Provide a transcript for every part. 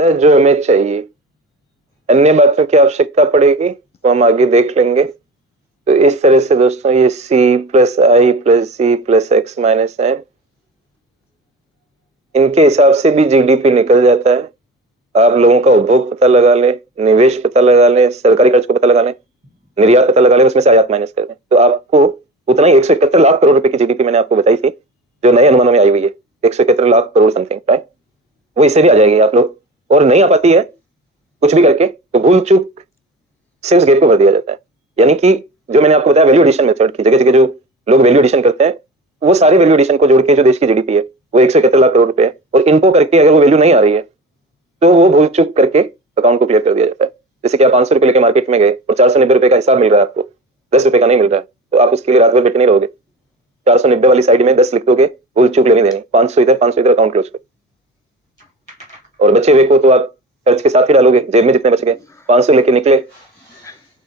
है जो हमें चाहिए। अन्य बातों की आवश्यकता पड़ेगी तो हम आगे देख लेंगे। तो इस तरह से दोस्तों ये सी प्लस आई प्लस जी प्लस एक्स माइनस एन, इनके हिसाब से भी जीडीपी निकल जाता है। आप लोगों का उपभोग पता लगा लें, निवेश पता लगा लें, सरकारी खर्च को पता लगा लें, निर्यात पता लगा लें, उसमें से आयात माइनस कर दें तो आपको उतना ही 171 लाख करोड़ रुपए की जीडीपी मैंने आपको बताई थी जो नए अनुमानों में आई हुई है, 171 लाख करोड़ समथिंग, राइट? वो इससे भी आ जाएगी आप लोग, और नहीं आ पाती है कुछ भी करके तो भूल चूक से उस गैप को भर दिया जाता है। यानी कि जो मैंने आपको बताया वैल्यू एडिशन मेथड की जगह जगह जो लोग वैल्यू एडिशन करते हैं, वो सारे वैल्यू एडिशन को जोड़ के जो देश की जीडीपी है वो 171 लाख करोड़ रुपए है, और इनको करके अगर वो वैल्यू नहीं आ रही है तो वो भूल चूक करके अकाउंट को क्लियर कर दिया जाता है। जैसे कि आप 500 रुपए लेके मार्केट में गए और 490 रुपए का हिसाब मिल रहा है आपको, 10 रुपए का नहीं मिल रहा है, तो आप उसके लिए रात भर बैठे नहीं रहोगे। 490 वाली साइड में 10 लिख दोगे, भूल चूक लेनी देनी, 500 इधर 500 इधर, अकाउंट क्लोज कर। और बचे हुए को तो आप खर्च के साथ ही डालोगे, जेब में जितने बच गए। 500 लेके निकले,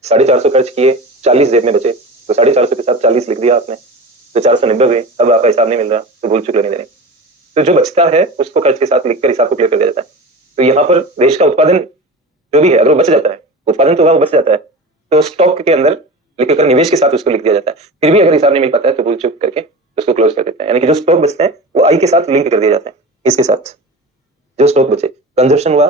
450 खर्च किए, 40 जेब में बचे, तो 450 के साथ 40 लिख दिया आपने, तो 490 हुए। अब आपका हिसाब नहीं मिल रहा तो भूल चूक लेनी देनी। तो जो बचता है उसको खर्च के साथ लिखकर हिसाब को क्लियर कर दिया जाता है। तो यहाँ पर देश का उत्पादन जो भी है अगर वो बच जाता है, उत्पादन तो होगा वो बच जाता है, तो स्टॉक के अंदर लिखकर निवेश के साथ उसको लिख दिया जाता है। फिर भी अगर हिसाब नहीं मिल पाता है तो भूल चूक करके उसको क्लोज कर देते हैं। यानी कि जो स्टॉक बचते हैं वो आई के साथ लिंक कर दिए जाते हैं, इसके साथ जो स्टॉक बचे। कंजप्शन हुआ,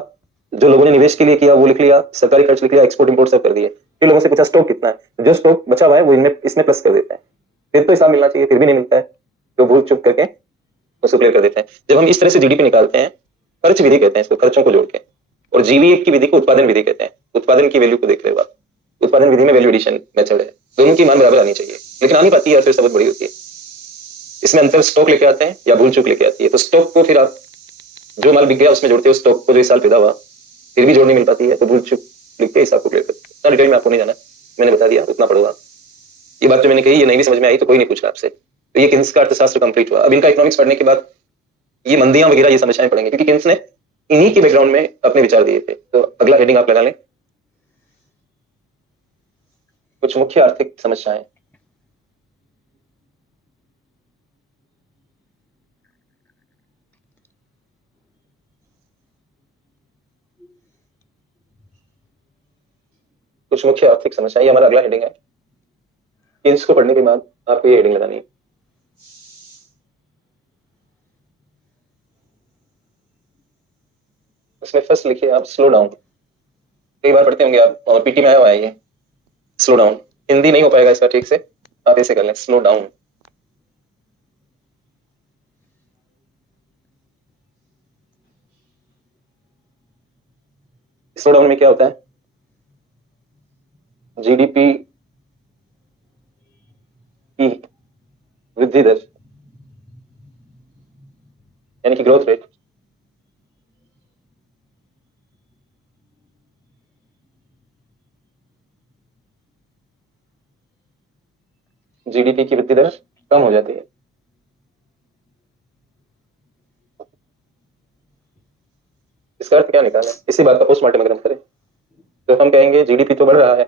जो लोगों ने निवेश के लिए किया वो लिख लिया, सरकारी खर्च लिख लिया, एक्सपोर्ट इंपोर्ट सब कर दिए। फिर लोगों से पूछा स्टॉक कितना है, जो स्टॉक बचा हुआ है वो इनमें इसमें प्लस कर देते हैं। फिर तो हिसाब मिलना चाहिए, फिर भी नहीं मिलता है तो भूल चूक करके उसको क्लियर कर देते हैं। जब हम इस तरह से जीडीपी निकालते हैं, खर्च विधि कहते हैं इसको, खर्चों को जोड़ के, और जीवी एक की विधि को उत्पादन विधि कहते हैं। उत्पादन की वैल्यू को देख रहे हो आप, उत्पादन विधि में वैल्यू एडिशन मेथड है। दोनों की मान बराबर आनी चाहिए, लेकिन आ नहीं पाती है, अर्थव्यवस्था बहुत बड़ी होती है। इसमें अंतर स्टॉक लेके आते हैं या भूल चूक लेके आती है। तो स्टॉक को फिर आप जो माल बिक गया उसमें जोड़ते हो, स्टॉक को जो इस साल पैदा हुआ, फिर भी जोड़ नहीं मिल पाती है तो भूल चूक लिख के हिसाब को क्लियर करते हैं। इतना डिटेल में आपको नहीं जाना, मैंने बता दिया, उतना पढ़ोगा। ये बात जो मैंने कही ये नहीं भी समझ में आई तो कोई नहीं पूछ रहा आपसे। तो ये किन्स का अर्थशास्त्र कंप्लीट हुआ। अब इनका इकोनॉमिक्स पढ़ने के बाद ये मंदियां वगैरह ये समस्याएं पड़ेंगे, क्योंकि किन्स ने इन्हीं के बैकग्राउंड में अपने विचार दिए थे। तो अगला हेडिंग आप लगा लें, कुछ मुख्य आर्थिक समस्याएं। कुछ मुख्य आर्थिक समस्याएं, ये हमारा अगला हेडिंग है। किन्स को पढ़ने के बाद आपको ये हेडिंग लगानी है। उसमें फर्स्ट लिखिए आप स्लो डाउन। कई बार पढ़ते होंगे आप और पीटी में आया हुआ है ये स्लो डाउन। हिंदी नहीं हो पाएगा इसका ठीक से, आप ऐसे कर लें स्लो डाउन। स्लो डाउन में क्या होता है, जीडीपी की वृद्धि दर यानी कि ग्रोथ रेट जीडीपी की वृद्धि दर कम हो जाती है। इसका अर्थ क्या निकालना है, इसी बात का पोस्टमार्टम अगर हम करें तो हम कहेंगे जीडीपी तो बढ़ रहा है,